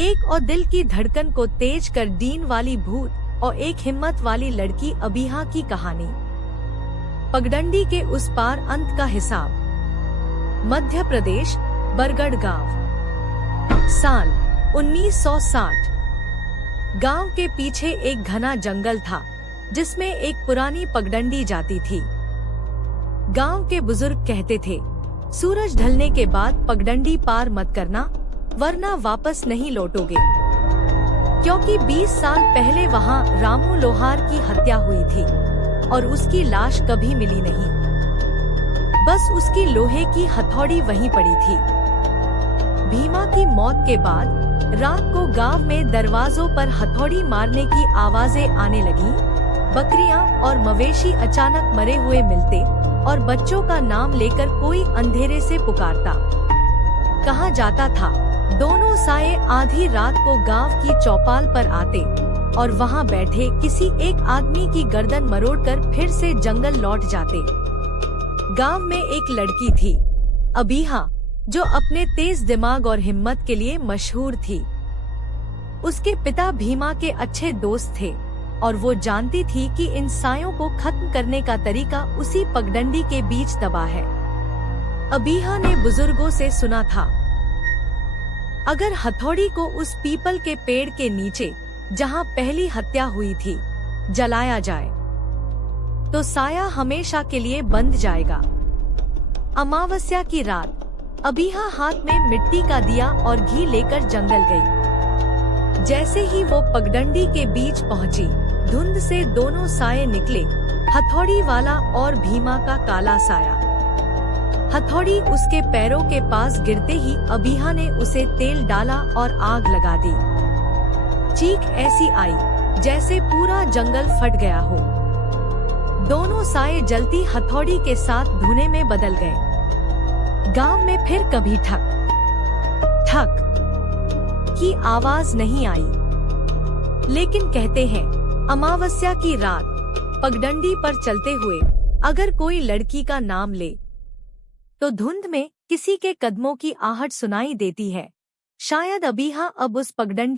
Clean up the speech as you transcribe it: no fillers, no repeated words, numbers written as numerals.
एक और दिल की धड़कन को तेज कर डीन वाली भूत और एक हिम्मत वाली लड़की अबीहा की कहानी। पगडंडी के उस पार अंत का हिसाब। मध्य प्रदेश, बरगढ़ गांव। साल 1960। गांव के पीछे एक घना जंगल था जिसमें एक पुरानी पगडंडी जाती थी। गांव के बुजुर्ग कहते थे, सूरज ढलने के बाद पगडंडी पार मत करना वरना वापस नहीं लौटोगे, क्योंकि 20 साल पहले वहां रामू लोहार की हत्या हुई थी और उसकी लाश कभी मिली नहीं। बस उसकी लोहे की हथौड़ी वहीं पड़ी थी। भीमा की मौत के बाद रात को गांव में दरवाजों पर हथौड़ी मारने की आवाजें आने लगी। बकरियां और मवेशी अचानक मरे हुए मिलते और बच्चों का नाम लेकर कोई अंधेरे से पुकारता। कहा जाता था, दोनों साये आधी रात को गांव की चौपाल पर आते और वहां बैठे किसी एक आदमी की गर्दन मरोड़कर फिर से जंगल लौट जाते। गांव में एक लड़की थी, अबीहा, जो अपने तेज दिमाग और हिम्मत के लिए मशहूर थी। उसके पिता भीमा के अच्छे दोस्त थे और वो जानती थी कि इन सायों को खत्म करने का तरीका उसी पगडंडी के बीच दबा है। अबीहा ने बुजुर्गों से सुना था, अगर हथौड़ी को उस पीपल के पेड़ के नीचे जहां पहली हत्या हुई थी जलाया जाए तो साया हमेशा के लिए बंध जाएगा। अमावस्या की रात अबीहा हाथ में मिट्टी का दिया और घी लेकर जंगल गई। जैसे ही वो पगडंडी के बीच पहुंची, धुंध से दोनों साये निकले, हथौड़ी वाला और भीमा का काला साया। हथौड़ी उसके पैरों के पास गिरते ही अबीहा ने उसे तेल डाला और आग लगा दी। चीख ऐसी आई जैसे पूरा जंगल फट गया हो। दोनों साये जलती हथौड़ी के साथ धुएं में बदल गए। गांव में फिर कभी ठक ठक की आवाज नहीं आई। लेकिन कहते हैं, अमावस्या की रात पगडंडी पर चलते हुए अगर कोई लड़की का नाम ले तो धुंध में किसी के कदमों की आहट सुनाई देती है। शायद अबीहा अब उस पगडंडी